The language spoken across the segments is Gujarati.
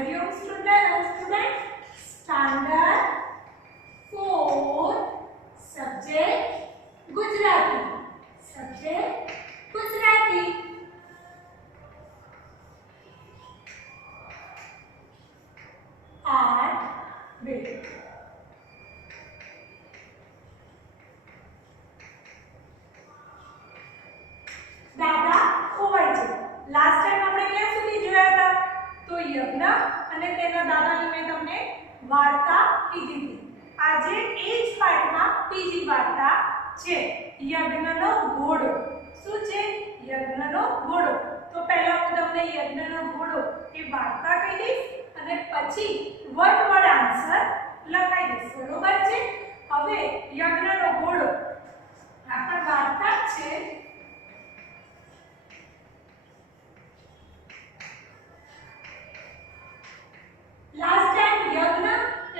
Hariom student standard 4 subject Gujarati part B. दादा खोवाय छे। लास्ट टाइम આપણે ક્યાં સુધી જોયા હતા? તો યજ્ઞ અને તેના દાદાની મેં તમને વાર્તા કીધી હતી। આજે એ જ પાઠમાં બીજી વાર્તા છે, યજ્ઞનો ઘોડો। શું છે? યજ્ઞનો ઘોડો। તો પહેલા હું તમને યજ્ઞનો ઘોડો એ વાર્તા કહી દઈશ અને પછી વર્ડ વર્ડ આન્સર લખાઈ દઈશ, બરોબર છે? હવે યજ્ઞનો ઘોડો આ પણ વાર્તા છે। લાસ્ટ ટાઈમ યજ્ઞ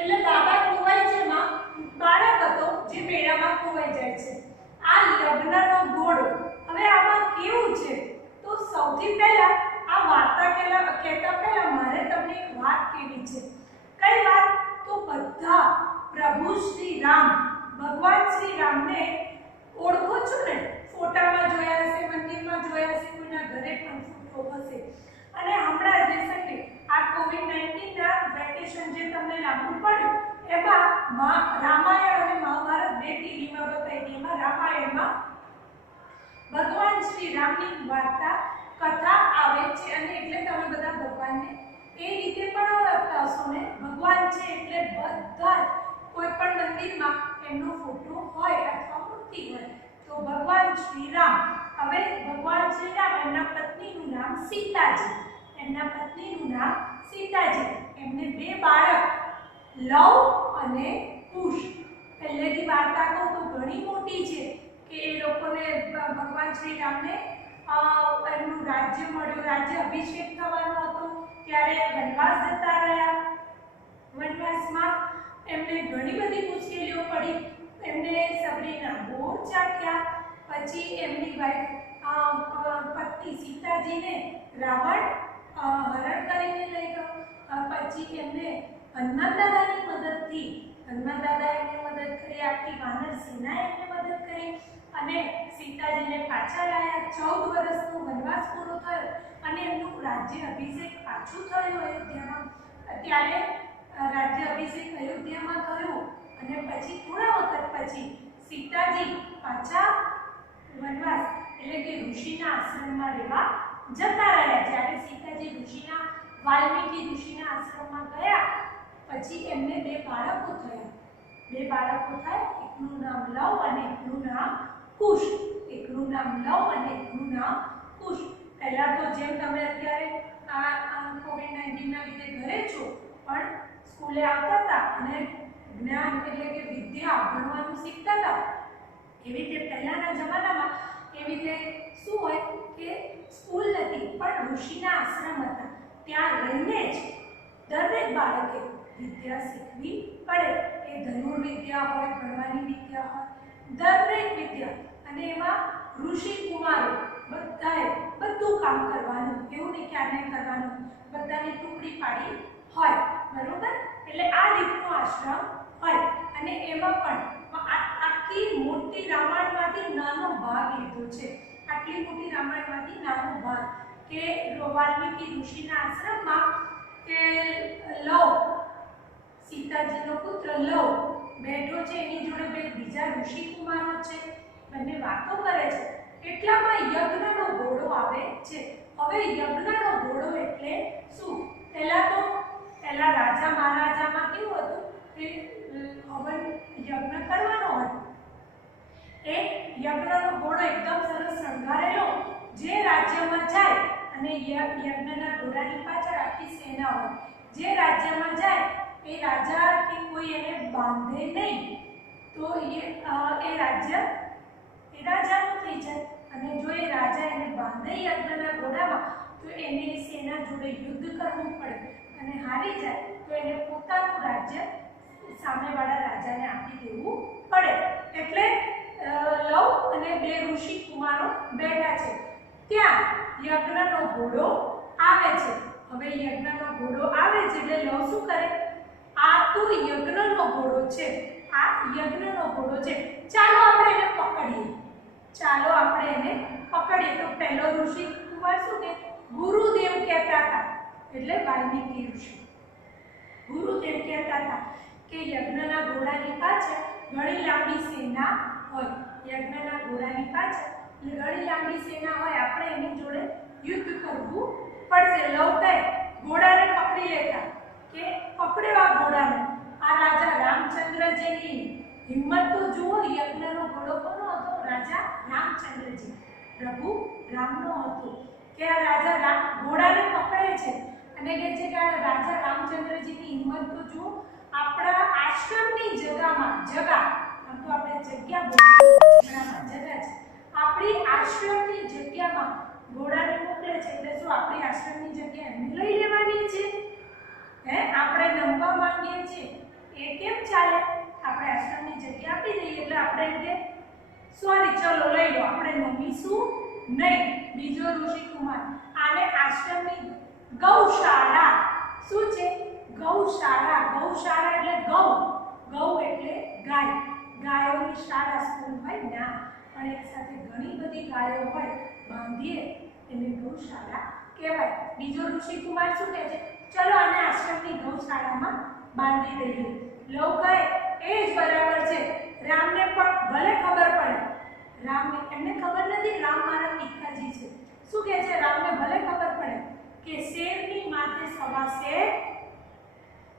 એટલે દાદા ખોવાય છે માં બાળક હતો જે મેળામાં ખોવાઈ જાય છે। આ યજ્ઞનો ઘોડો। હવે આમાં કેવું છે? તો સૌથી પહેલા આ વાર્તા કહેતા પહેલા મારે તમને એક વાત કહેવી છે। કઈ વાત? તો બધા પ્રભુ શ્રી રામ, ભગવાન શ્રી રામને ઓળખો છો ને? ફોટામાં જોયા હશે, મંદિરમાં જોયા હશે, કોઈના ઘરે પણ ફોટો હશે। અને હમણાં રિસન્ટલી આ કોવિડ-19 ના વેકેશન જે તમને લાગુ પડ્યું એમાં રામાયણ અને મહાભારત બે ટીવીમાં બતાવી હતી। એમાં રામાયણમાં ભગવાન શ્રી રામની વાર્તા કથા આવે છે અને એટલે તમે બધા ભગવાનને એ રીતે પણ ઓળખતા હશો ને। ભગવાન છે એટલે બધા જ કોઈ પણ મંદિરમાં એમનો ફોટો હોય અથવા મૂર્તિ હોય। તો ભગવાન શ્રી રામ, હવે ભગવાન શ્રી રામ એમના પત્નીનું નામ સીતાજી, એમને બે બાળક લવ અને કુશ। પહેલેથી વાર્તા કહું તો ઘણી મોટી છે કે એ લોકોને ભગવાન શ્રી રામને એમનું રાજ્ય મળ્યું, રાજ્ય અભિષેક થવાનો હતો ત્યારે વનવાસ જતા રહ્યા। વનવાસમાં એમને ઘણી બધી મુશ્કેલીઓ પડી, એમને સબરીના બોર ચાખ્યા, પછી એમની વાઈફ પત્ની સીતાજીને રાવણ હરણ કરીને લઈ ગયો, પછી એમને હનુમાન દાદાની મદદથી એમને મદદ કરી, આખી વાનર સેના એમને મદદ કરી અને સીતાજીને પાછા લાયા। 14 વર્ષનો વનવાસ પૂરો થયો અને એમનું રાજ્ય અભિષેક પાછું થયું અયોધ્યામાં। ત્યારે રાજ્ય અભિષેક અયોધ્યામાં થયું અને પછી થોડા વખત પછી સીતાજી પાછા વનવાસ એટલે કે ઋષિના આશ્રમમાં રહેવા જતા રહ્યા। જ્યારે સીતાજી વાલ્મીકી ઋષિના આશ્રમમાં ગયા પછી એમને બે બાળકો થયા। એકનું નામ લવ અને એકનું નામ કુશ। પહેલા તો જેમ તમે અત્યારે આ કોવિડ-19 ના લીધે ઘરે છો પણ સ્કૂલે આવતા હતા અને જ્ઞાન એટલે કે વિદ્યા ભણવાનું શીખતા હતા, એવી રીતે પહેલાના જમાનામાં એવી રીતે શું હોય કે સ્કૂલ નથી પણ ઋષિના આશ્રમ હતા, ત્યાં રહીને જ દરેક બાળકે વિદ્યા શીખવી પડે। એ ધનુર્વિદ્યા હોય, ભણવાની વિદ્યા હોય, દરેક વિદ્યા। અને એમાં ઋષિ કુમારો બધાએ બધું કામ કરવાનું, એવું નહીં કે આને કરવાનું, બધાની ટુકડી પાડી હોય, બરોબર? એટલે આ રીતનો આશ્રમ હોય અને એમાં પણ આટલી મોટી રામાયણમાંથી નાનો ભાગ લીધો છે, આટલી મોટી રામાયણમાંથી નાનો ભાગ કે વાલ્મીકી ઋષિના આશ્રમમાં કે લવ, સીતાજીનો પુત્ર લવ બેઠો છે, એની જોડે બે બીજા ઋષિ કુમારો છે, બંને વાતો કરે છે, એટલામાં યજ્ઞનો ઘોડો આવે છે। હવે યજ્ઞનો ઘોડો એટલે શું? પહેલા રાજા મહારાજામાં કેવું હતું કે હવન યજ્ઞ કરવાનો હતો, એ યજ્ઞનો ઘોડો એકદમ સરસ શણગારેલો જે રાજ્યમાં જાય અને યજ્ઞના ઘોડાની પાછળ આખી સેના હોય, જે રાજ્યમાં જાય એ રાજા કે કોઈ એને બાંધે નહીં તો એ રાજાનું થઈ જાય, અને જો એ રાજા એને બાંધે યજ્ઞના ઘોડામાં તો એને સેના જોડે યુદ્ધ કરવું પડે અને હારી જાય તો એને પોતાનું રાજ્ય સામેવાળા રાજાને આપી દેવું પડે। એટલે લવ અને બે ઋષિ કુમારો બેઠા છે, ત્યાં યજ્ઞનો ઘોડો આવે છે। હવે યજ્ઞનો ઘોડો આવે છે એટલે લવ શું કરે? આ તો યજ્ઞનો ઘોડો છે, આ યજ્ઞનો ઘોડો છે, ચાલો આપણે એને પકડીએ, ચાલો આપણે એને પકડીએ. તો પહેલો ઋષિ કુમાર શું કે? ગુરુદેવ કહેતા હતા, એટલે વાલ્મીકી ઋષિ ગુરુદેવ કહેતા હતા કે યજ્ઞના ઘોડાની પાછળ ઘણી લાંબી સેના હોય, યજ્ઞના ઘોડાની પાછળ ઘણી લાંબી સેના હોય, આપણે એની જોડે યુદ્ધ કરવું પડશે. લવ કહે ઘોડાને પકડી લેતા કે પકડ્યો આ ઘોડાને. આ રાજા રામચંદ્રજીની હિંમત તો જુઓ, યજ્ઞનો ઘોડો કોનો હતો? રાજા રામચંદ્રજી, પ્રભુ રામનો હતો. કે આ રાજા ઘોડાને પકડે છે અને કહે છે કે આ રાજા રામચંદ્રજીની હિંમત તો જુઓ, આપણા આશ્રમની જગ્યામાં, જગા આમ તો આપણે જગ્યા બોલીએ જગ્યા છે, આપણી આશ્રમની જગ્યામાં ઘોડાને મોકલે છે. એટલે શું આપણી આશ્રમની જગ્યા એમને લઈ લેવાની છે? આપણે નમવા માંગીએ છીએ, એ કેમ ચાલે? આપણે આશ્રમની જગ્યા આપી દઈએ એટલે આપણે એમ કે સોરી ચલો લઈ લો, આપણે નમીશું નહીં. બીજો ઋષિ કુમાર આને આશ્રમની ગૌશાળા, શું છે? ગૌશાળા. ગૌશાળા એટલે ગૌ, ગૌ એટલે ગાય, ગાયોની શાળા સ્કૂલ હોય ના, પણ એક સાથે ઘણી બધી ગાયો હોય બાંધીએ એને ગૌશાળા કહેવાય. બીજો ઋષિ કુમાર શું કહે છે? ચલો આને આશ્રમની ગૌશાળામાં બાંધી દઈએ. લવ કહે એ જ બરાબર છે. રામને પણ ભલે ખબર પડે, રામને એમને ખબર નથી રામ મારા પિતાજી છે. શું કહે છે? રામને ભલે ખબર પડે કે શેરની માથે સવા શેર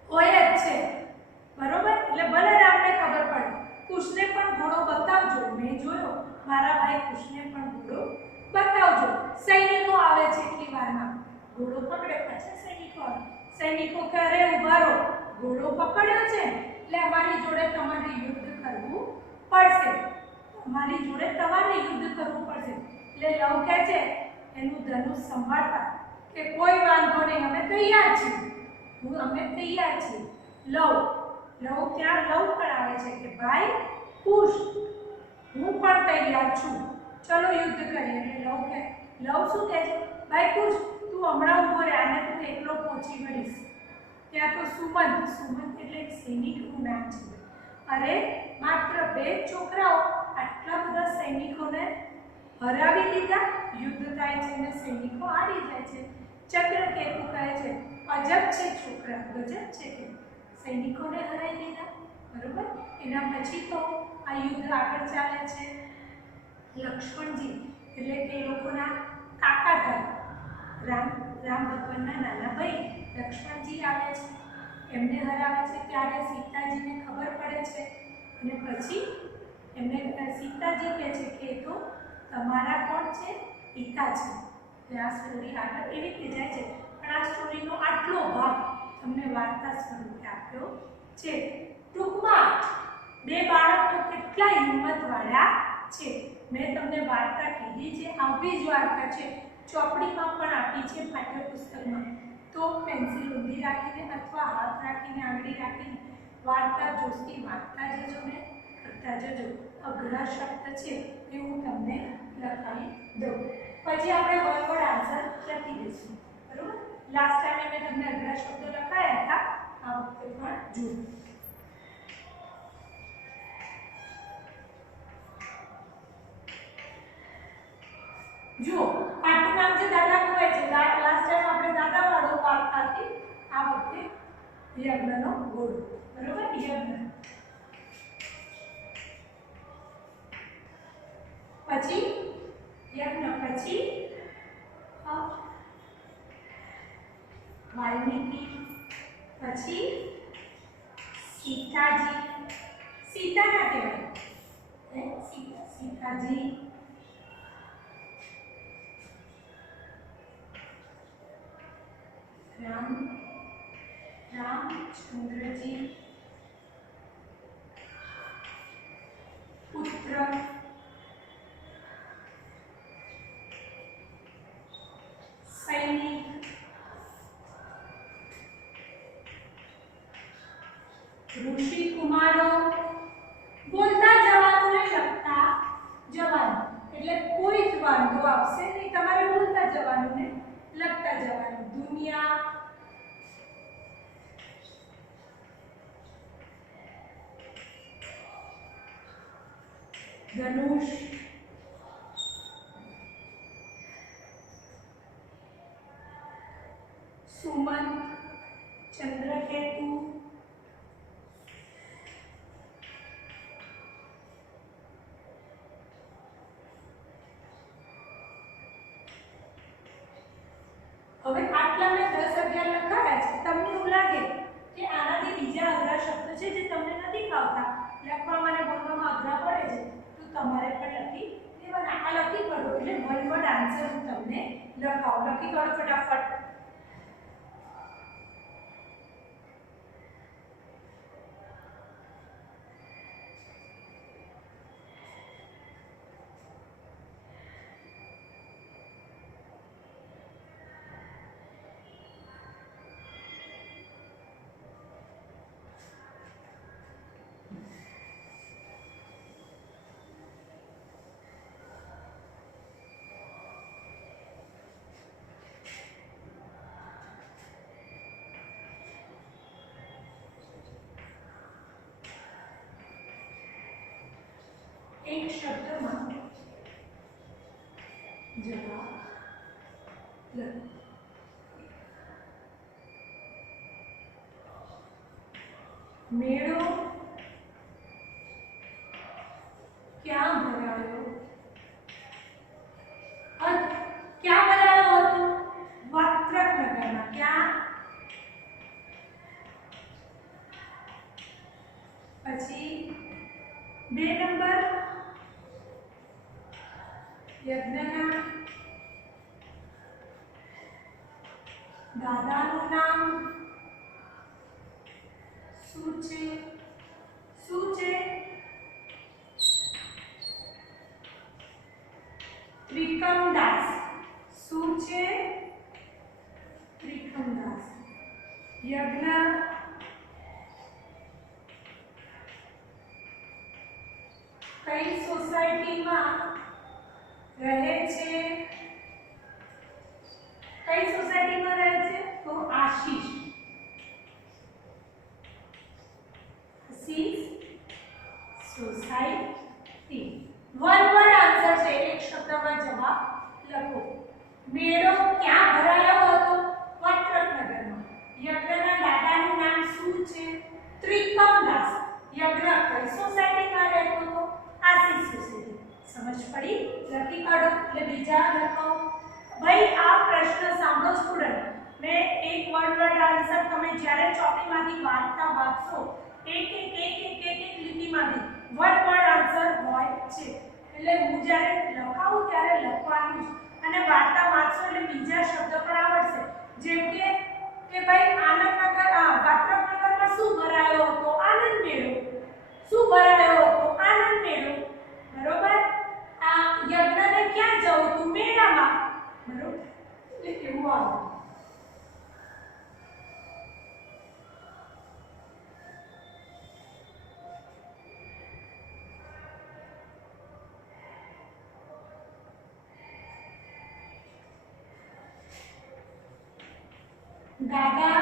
હોય જ છે, બરોબર? એટલે ભલે રામને ખબર પડે. કુશને પણ ઘોડો બતાવજો, મેં જોયો, મારા ભાઈ કુશને પણ ઘોડો બતાવજો. સૈનિકો આવે છે એટલી વારમાં, ઘોડો પકડે પછી સૈનિકો આવે. સૈનિકો કહે ઉભા રહો, ઘોડો પકડ્યો છે એટલે અમારી જોડે તમારે યુદ્ધ કરવું પડશે, અમારી જોડે તમારે યુદ્ધ કરવું પડશે. એટલે લવ કહે છે એનું ધનુષ સંભાળતા કે કોઈ વાંધો નહીં, અમે તૈયાર છીએ, અમે તૈયાર છીએ. લવ ત્યાં લવ પણ આવે છે કે ભાઈ કુશ હું પણ તૈયાર છું, ચલો યુદ્ધ કરીએ. એટલે લવ શું કહે છે? ભાઈ કુશ તું હમણાં ઉભો રહે, આને તું એકલો પહોંચી વળીશ. ત્યાં તો સુમંત એટલે એક સૈનિકનું નામ છે. અરે માત્ર 2 છોકરાઓ આટલા બધા સૈનિકોને હરાવી દીધા, યુદ્ધ થાય છે અને સૈનિકો હારી જાય છે. ચંદ્રકેતુ કહે છે અજબ છે છોકરા, ગજબ છે કે સૈનિકોને હરાવી દીધા, બરોબર? એના પછી તો આ યુદ્ધ આગળ ચાલે છે. લક્ષ્મણજી એટલે કે એ લોકોના કાકા થાય, રામ ભગવાનના નાના ભાઈ લક્ષ્મણજી આવે છે, એમને હરાવે છે. ત્યારે સીતાજીને ખબર પડે છે અને પછી એમને સીતાજી કહે છે કે તો તમારા કોણ છે? પિતા છે. એટલે આ સ્ટોરી આગળ એવી રીતે જાય છે, પણ આ સ્ટોરીનો આટલો ભાગ તમને વાર્તા સ્વરૂપે આપ્યો છે. ટૂંકમાં 2 બાળકો કેટલા હિંમતવાળા છે. મેં તમને વાર્તા કીધી છે, આવી જ વાર્તા છે, ચોપડીમાં પણ આપી છે પાઠ્યપુસ્તકમાં. તો પેન્સિલ ઊંધી રાખીને અથવા હાથ રાખીને આંગળી રાખીને વાર્તા જોસ્તી વાંચતા જજો ને કરતા જજો. અઘરા શબ્દ છે એ હું તમને લખાવી દઉં, પછી આપણે વન વર્ડ આન્સર લખી દઈશું, બરોબર? લાસ્ટ ટાઈમે મેં તમને અઘરા શબ્દો લખાયા હતા, આ વખતે પણ જુઓ. જુઓ પાઠનું નામ છે દાદા કુંવર છે. લાસ્ટ ટાઈમ આપણે દાદા વાળો વાર્તા હતી, આ વખતે યજ્ઞનો ઘોડો, બરોબર? યજ્ઞ પછી વાલ્મીકી, પછી સીતાજી, સીતા ના કહેવાય, સીતાજી, રામચંદ્રજી, પુત્ર, સૈનિક, ઋષિ કુમારો, બોલતા જવાનોને લખતા જવાનો, એટલે કોઈ જ વાંધો આવશે નહીં, તમારે બોલતા જવાનોને લખતા જવાનું. દુનિયા, धनुष, सुमंत, चंद्रकेतु, હવે આટલા મેં 10 11 લખાયા છે. તમને એવું લાગે કે આનાથી બીજા અઘરા શબ્દ છે જે તમને નથી ફાવતા, લખવામાં અને બોલવામાં અઘરા પડે છે, તો તમારે પણ લખી લેવાના. આ લખી કાઢો એટલે વન વર્ડ આન્સર હું તમને લખાવું. લખી કાઢો ફટાફટ. एक शब्द में जवाब लखो. मेड़ो क्या भरायो? क्या भरायो હતો? વાત્રકનગરમાં. क्या? પછી 2 નંબર યજ્ઞના દાદાનું નામ શું છે? શું છે? ત્રિકમદાસ. શું છે? ત્રિકમદાસ. યજ્ઞ કઈ સોસાયટીમાં રહે છે? કઈ સોસાયટીમાં રહે છે? તો આશીષ. આશીષ સોસાયટી. વન વર્ડ આન્સર છે. એક શબ્દમાં જવાબ લખો. મેળો ક્યાં ભરાયો હતો? વાત્રકનગરમાં. યજ્ઞના દાદાનું નામ શું છે? ત્રિકમદાસ. યજ્ઞ કઈ સોસાયટીમાં રહેતો હતો? આશીષ સોસાયટી. समझ पड़ी? लकी काढो એટલે બીજા લખો. ભાઈ આ પ્રશ્ન સાંભળો સ્ટુડન્ટ. મેં એક વર્ડ આન્સર તમે જ્યારે ચોપડીમાંથી વાંચતા વાંચશો એક લીટીમાંથી વન વર્ડ આન્સર હોય છે. એટલે હું જ્યારે લખાવું ત્યારે લખવાનું જ અને વાર્તા વાંચશો એટલે બીજા શબ્દ પણ આવડશે. જેમ કે ભાઈ આનંદનગર વાત્રકનગરમાં શું ભરાયો હતો? આનંદ મેળો. શું ભરાયો હતો? આનંદ મેળો. બરોબર. યજ્ઞને ક્યાં જવું તું? મેળામાં. બરોબર. એટલે એવું આવે. દાદા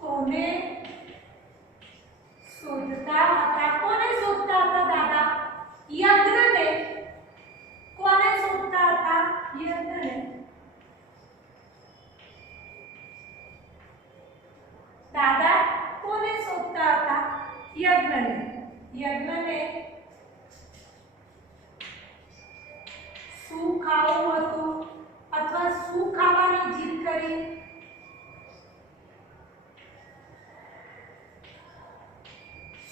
કોને શોધતા હતા? કોને શોધતા હતા દાદા? યજ્ઞને. કોને શોધતા હતા? યજ્ઞને. દાદા કોને શોધતા હતા? યજ્ઞને. યજ્ઞને શું ખાવું હતું અથવા શું ખાવાની જીદ કરી?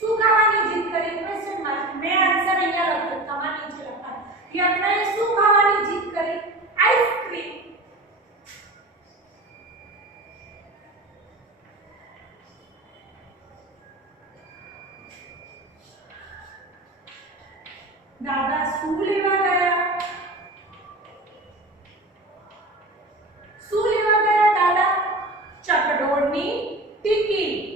શું ખાવાની જીદ કરી? Question mark. મેં આન્સર અહીંયા લખ્યો, તમારે નીચે લખવાનું. યજ્ઞએ શું ખાવાની જીદ કરી? આઈસ્ક્રીમ. દાદા શું લેવા ગયા? શું લેવા ગયા દાદા? ચકડોળની ટિકિટ.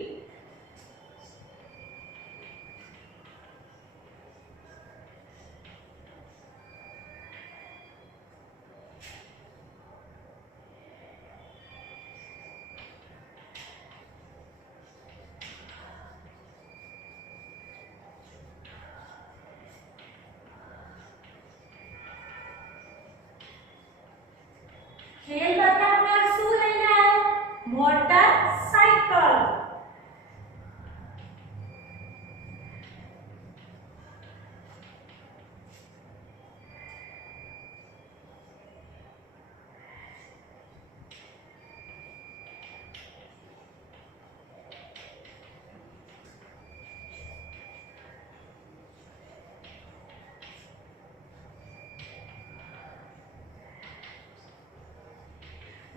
ખેલ બતાવનાર શું લઈને આવ્યો? મોટરસાઇકલ.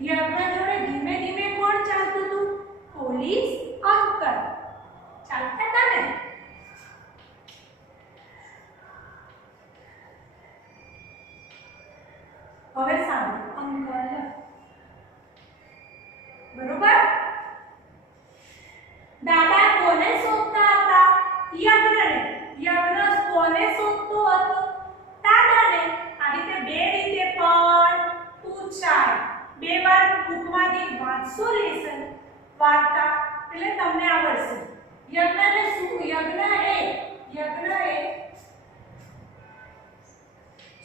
યજ્ઞ જોડે ધીમે ધીમે કોણ ચાલતું હતું? પોલીસ અંકલ ચાલતા હતા ને? હવે સાંભળો અંકલ બરોબર. દાદા કોને શોધતા હતા? યજ્ઞને. યજ્ઞ કોને શોધતો હતો? દાદાને. આ રીતે બે રીતે પણ પૂછાય. બે વાર બુકમાંથી વાંચશો લેસન વાર્તા એટલે તમને આવડશે. યજ્ઞને શું? યજ્ઞ એ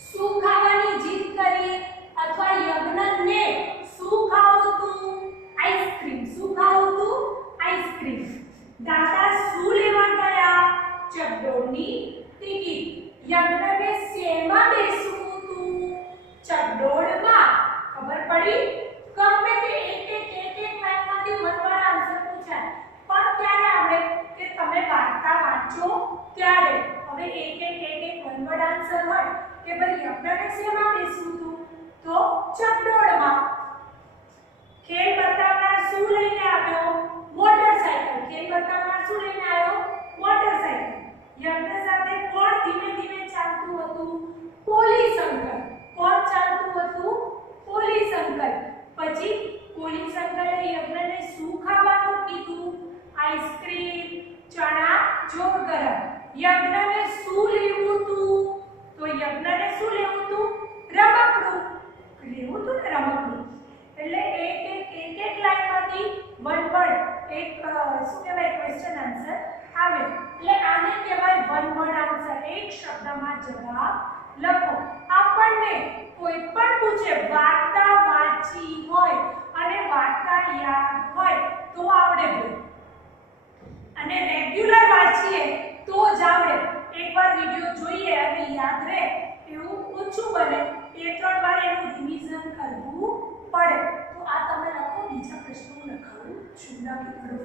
શું ખાવાની જીદ કરી અથવા યજ્ઞને શું ખાવું હતું? આઈસ્ક્રીમ. શું ખાવું હતું? આઈસ્ક્રીમ. દાદા શું લેવા ગયા? ચકડોળની ટિકિટ. યજ્ઞને શેમાં બેસવું હતું? ચકડોળમાં. ખબર પડી? ગમે તે એક લાઈનમાંથી વનવાળા આન્સર પૂછાય પણ ક્યારે આવડે કે તમે વાર્તા વાંચો ત્યારે. હવે એક વનવર્ડ આન્સર હોય કે ભાઈ યજ્ઞને શેમાં બેસવું હતું? તો ચકડોળમાં. ખેલ બતાવનાર શું લઈને આવ્યો? મોટરસાઇકલ. ખેલ બતાવનાર શું લઈને આવ્યો? મોટરસાઇકલ. યજ્ઞ સાથે કોણ ધીમે ધીમે ચાલતું હતું? Police uncle. કોણ ચાલતું હતું? Police uncle. પછી પોલીસ અંકલે યજ્ઞને શું ખાવાનું કીધું? આઈસ્ક્રીમ. ચણા જોર ગરમ. યજ્ઞને શું લેવું હતું? તો યજ્ઞને શું લેવું હતું? રમકડું. લેવું હતું ને રમકડું. એટલે એક લાઈનમાંથી વન વર્ડ એક શું કહેવાય ક્વેશ્ચન આન્સર આવે. એટલે આને કહેવાય વન વર્ડ આન્સર. એક શબ્દમાં જવાબ લખો. આપણને કોઈ પણ પૂછે વાર્તા વાંચી હોય અને વાર્તા યાદ હોય તો આવડે બોલ. અને રેગ્યુલર વાંચીએ તો જ આવડે. એકવાર વિડિયો જોઈએ અને યાદ રહે એવું ઓછું બને. 2-3 વાર એનું રિવિઝન કરવું પડે. તો આ તમે લખો. બીજા પ્રશ્નો લખાવું છું. લખી કરો.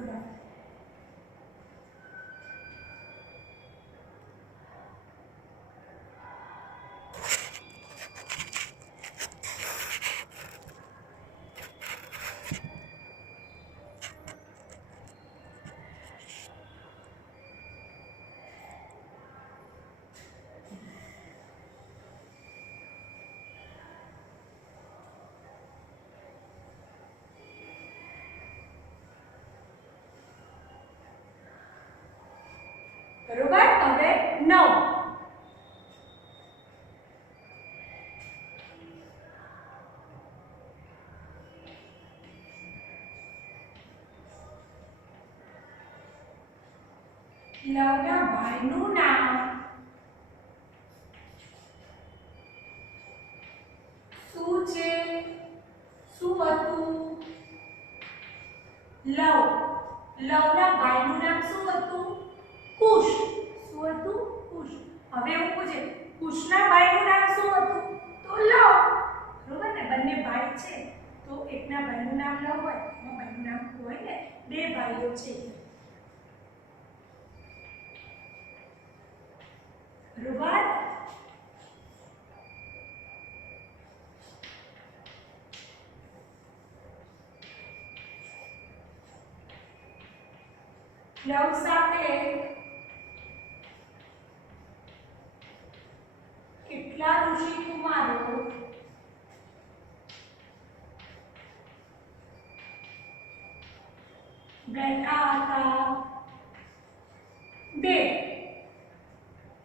બરોબર. હવે 9. લવના ભાઈનું નામ શું છે? શું હતું? લવના ભાઈનું નામ શું હતું? કુશ. શું હતું? કુશ. હવે એવું પૂછે કુશના ભાઈનું નામ શું હતું? તો લવ. બરોબર ને? બંને ભાઈ છે તો એકના ભાઈનું નામ લવ હોય, એના ભાઈનું નામ હોય ને. બે ભાઈઓ છે. બરોબર. લવ સાથે કેટલા ઋષિ કુમારો બેઠા હતા? 2.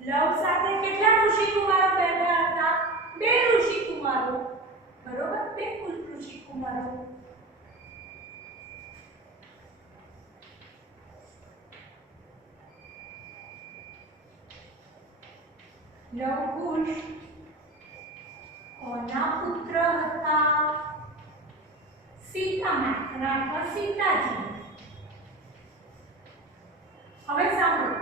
લવ સાથે કેટલા ઋષિ કુમારો બેઠા હતા? 2 ઋષિ કુમારો. બરોબર. 2 કુલ ઋષિ કુમારો. લવ કુશ કોના પુત્ર હતા? આના પર સીતાજી. હવે સાંભળો,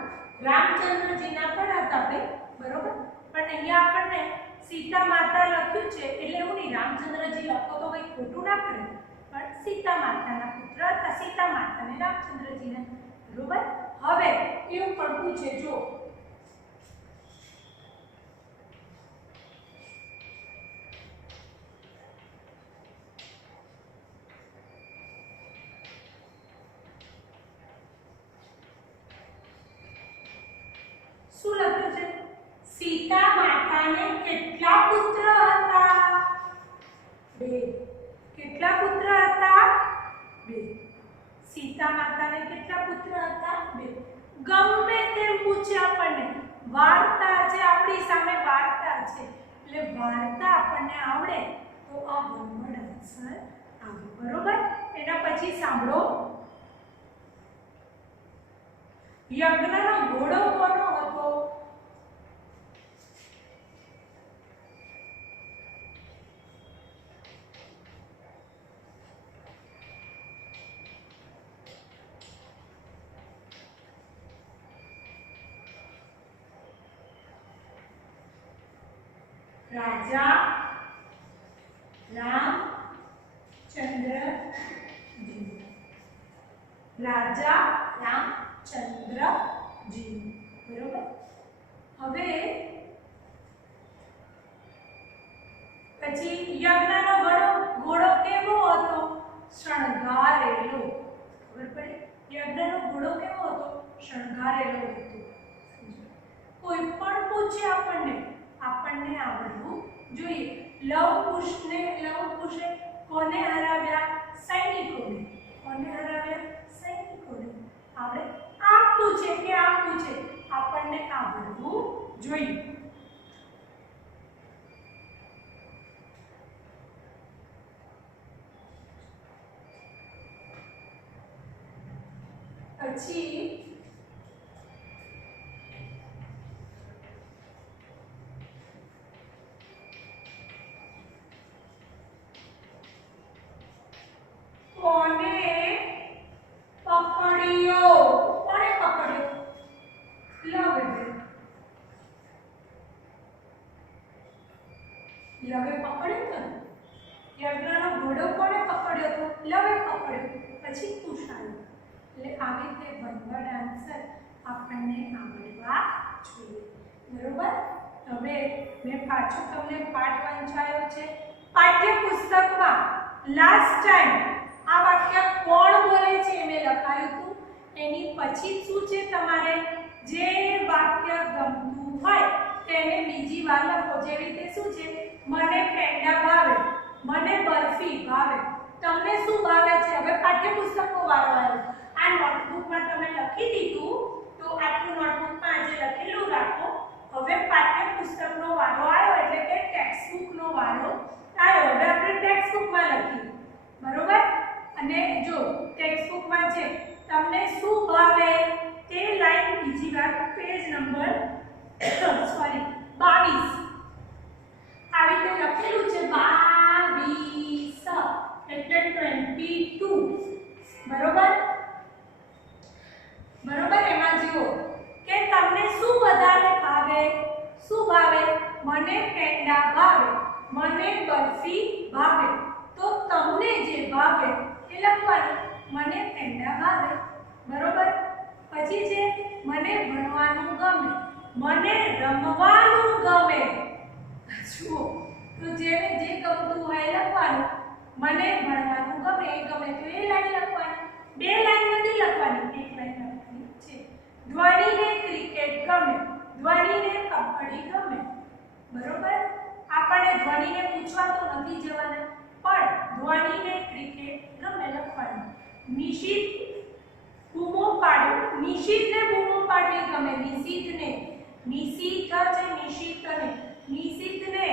રામચંદ્રજીના પણ હતા ભાઈ, બરોબર, પણ અહીંયા આપણને સીતા માતા લખ્યું છે એટલે એવું નહીં રામચંદ્રજી લખો તો કંઈ ખોટું ના પડે, પણ સીતા માતાના પુત્ર હતા, સીતા માતાને રામચંદ્રજીને, બરોબર. હવે એવું પણ પૂછે, જો શું લખ્યું છે? સીતા માતાને કેટલા પુત્ર હતા? 2. કેટલા પુત્ર હતા? 2. સીતા માતાને કેટલા પુત્ર હતા? 2. ગમે તેમ પૂછે આપણને, વાર્તા છે આપણી સામે, વાર્તા છે એટલે વાર્તા આપણને આવડે તો આ વનવર્ડ આન્સર આવે, બરોબર. એના પછી સાંભળો, યજ્ઞનો ઘોડો કોનો હતો? રાજા રામચંદ્રજી. રાજા રામચંદ્રજી, બરોબર. હવે પછી યજ્ઞનો ઘોડો કેવો હતો? શણગારેલો. ખબર પડી? યજ્ઞનો ઘોડો કેવો હતો? શણગારેલો હતો. કોઈ પણ પૂછે આપણને આવડવું જોઈએ. લવ કુશે કોને હરાવ્યા? સૈનિકોને. કોને હરાવ્યા? સૈનિકોને. આપણે આમ પૂછે કે આમ પૂછે, આપણને આવડવું જોઈએ. પછી કોને પકડ્યો? કોને પકડ્યો? લવે. લવે પકડ્યો તો. યજ્ઞનો ઘોડો કોને પકડ્યો તો? લવે પકડ્યો. પછી કુશાલ. એટલે આવી રીતે વનવર્ડ આન્સર આપણને આવડવા જોઈએ, બરોબર. હવે મેં પાછું તમને પાઠ વંચાયો છે. પાઠ્યપુસ્તકમાં લાસ્ટ ટાઈમ આ વાક્ય કોણ બોલે છે એને લખાયું હતું. એની પછી શું છે, તમારે જે વાક્ય ગમતું હોય તેને બીજી વાર લખો. જેવી રીતે શું છે, મને પેંડા ભાવે, મને બરફી ભાવે. તમને શું ભાવે છે? હવે પાઠ્યપુસ્તકનો વારો આવ્યો. આ નોટબુકમાં તમે લખી દીધું તો આટલું નોટબુકમાં આજે લખેલું રાખો. હવે પાઠ્યપુસ્તકનો વારો આવ્યો એટલે કે ટેક્સ્ટબુકનો વારો આવ્યો. હવે આપણે ટેક્સ્ટબુકમાં લખીએ, બરોબર. અને જો ટેક્સ્ટબુકમાં છે તમને શું ભાવે તે લાઈન બીજી વાર પેજ નંબર 22 આવી રીતે લખેલું છે. 22 એટલે 22, બરોબર. બરોબર. એમાં જુઓ કે તમને શું વધારે ભાવે? શું ભાવે? મને પેંડા ભાવે, મને બરફી ભાવે. તો તમને જે ભાવે એ લખવાનું. મને પેંડા ભાવે, બરોબર. પછી છે મને ભણવાનું ગમે, મને રમવાનું ગમે. જુઓ, તો જેને જે ગમતું હોય લખવાનું. મને ભણવાનું ગમે, એ ગમે તો એ લાઈન લખવાની. 2 લાઈન નથી લખવાની, 1 લાઈન લખવાની છે. ધ્વનિને ક્રિકેટ ગમે, ધ્વનિને કબડ્ડી ગમે, બરોબર. આપણને ધ્વનિને પૂછવા તો નથી જવાના, પણ ધ્વનિને ક્રિકેટ ગમે લખવાનું. નિશિત બૂમો પાડવી, નિશિતને બૂમો પાડવી ગમે, નિશિતને. નિશિત છે નિશિતને. નિશિતને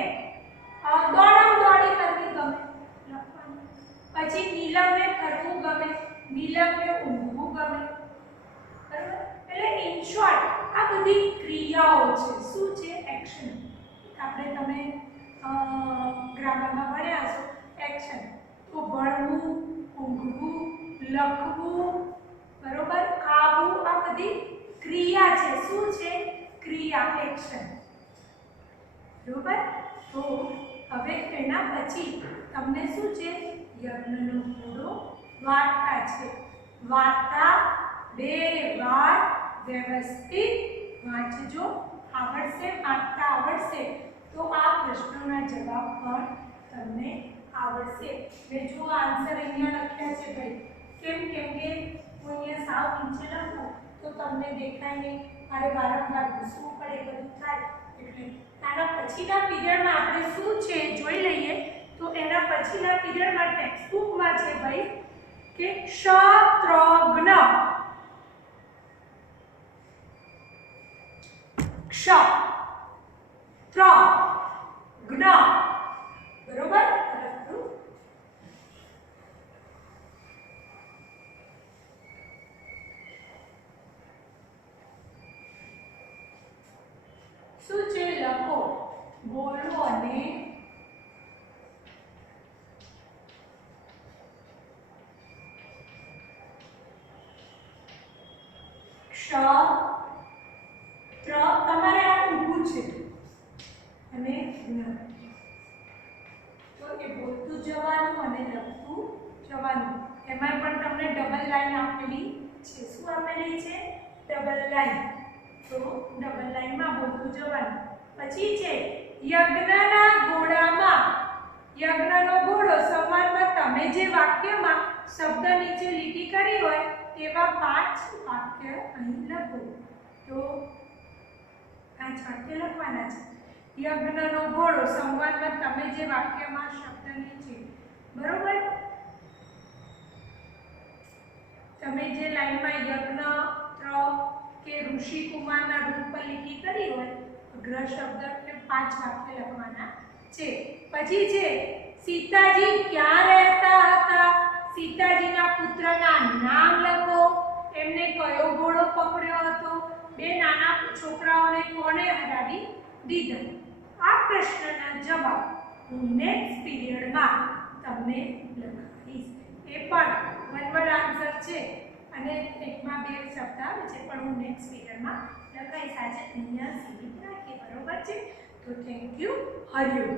દોડી કરવી ગમે લખવાનું. પછી નીલમને ફરવું ગમે, નીલમને ઊંઘવું ગમે, બરાબર. એટલે ઇન શોર્ટ આ બધી ક્રિયાઓ છે. શું છે? એક્શન. આપણે તમે ગ્રામરમાં ભણ્યા છો એક્શન. તો ભણવું, ઊંઘવું, લખવું, બરોબર, ખાવું, આ બધી ક્રિયા છે. શું છે? ક્રિયા, એક્શન. બરોબર. તો હવે એના પછી તમને શું છે? યજ્ઞનો ઘોડો વાર્તા છે. વાર્તા 2 વાર વ્યવસ્થિત વાંચજો. આવડશે, વાંચતા આવડશે તો આ પ્રશ્નોના જવાબ પણ તમને આવડશે. મેં જો આન્સર અહીંયા લખ્યા છે ભાઈ, કેમ કે હું અહીંયા સાવ નીચે લખું તો તમને દેખાય નહીં, મારે વારંવાર ઘૂસવું પડે, બધું થાય. એટલે આના પછીના પીરિયડમાં આપણે શું છે જોઈ લઈએ. તો એના પછીના પીરિયડમાં ટેક્સ્ટ બુકમાં છે ભાઈ કે ક્ષત્રજ્ઞ, ક્ષત્રજ્ઞ, બરોબર. શું છે? લખો, બોલો અને તમારે આ ઊભું છે અને તો એ બોલતું જવાનું અને લખતું જવાનું. એમાં પણ તમને ડબલ લાઈન આપેલી છે. શું આપેલી છે? Double line. તો ડબલ લાઈનમાં બોલતું જવાનું. પછી છે યજ્ઞના ઘોડામાં. યજ્ઞનો ઘોડો સંવાદમાં તમે જે વાક્યમાં શબ્દ નીચે લીટી કરી હોય તેવા 5 વાક્ય અહીં લખો. તો 5 વાક્ય લખવાના છે. યજ્ઞનો ઘોડો સંવાદમાં તમે જે વાક્યમાં શબ્દ નીચે, બરોબર, તમે જે લાઈનમાં યજ્ઞ કે ઋષિ કુમારના રૂપ પર લીટી કરી હોય અગ્ર શબ્દ એટલે 5 વાક્ય લખવાના છે. પછી છે સીતાજી ક્યાં રહેતા હતા? સીતાજીના પુત્રના નામ લખો. એમને કયો ઘોડો પકડ્યો હતો? 2 નાના છોકરાઓને કોણે હરાવી દીધા? આ પ્રશ્નના જવાબ હું નેક્સ્ટ પીરિયડમાં તમને લખાવીશ. એ પણ વન વર્ડ આન્સર છે અને એકમાં 2 શબ્દ આવે છે, પણ હું નેક્સ્ટ પીરિયડમાં લખાઈશ. આજે અહીંયા સીમિત રાખીએ, બરોબર છે? તો થેન્ક યુ. હરિઓમ.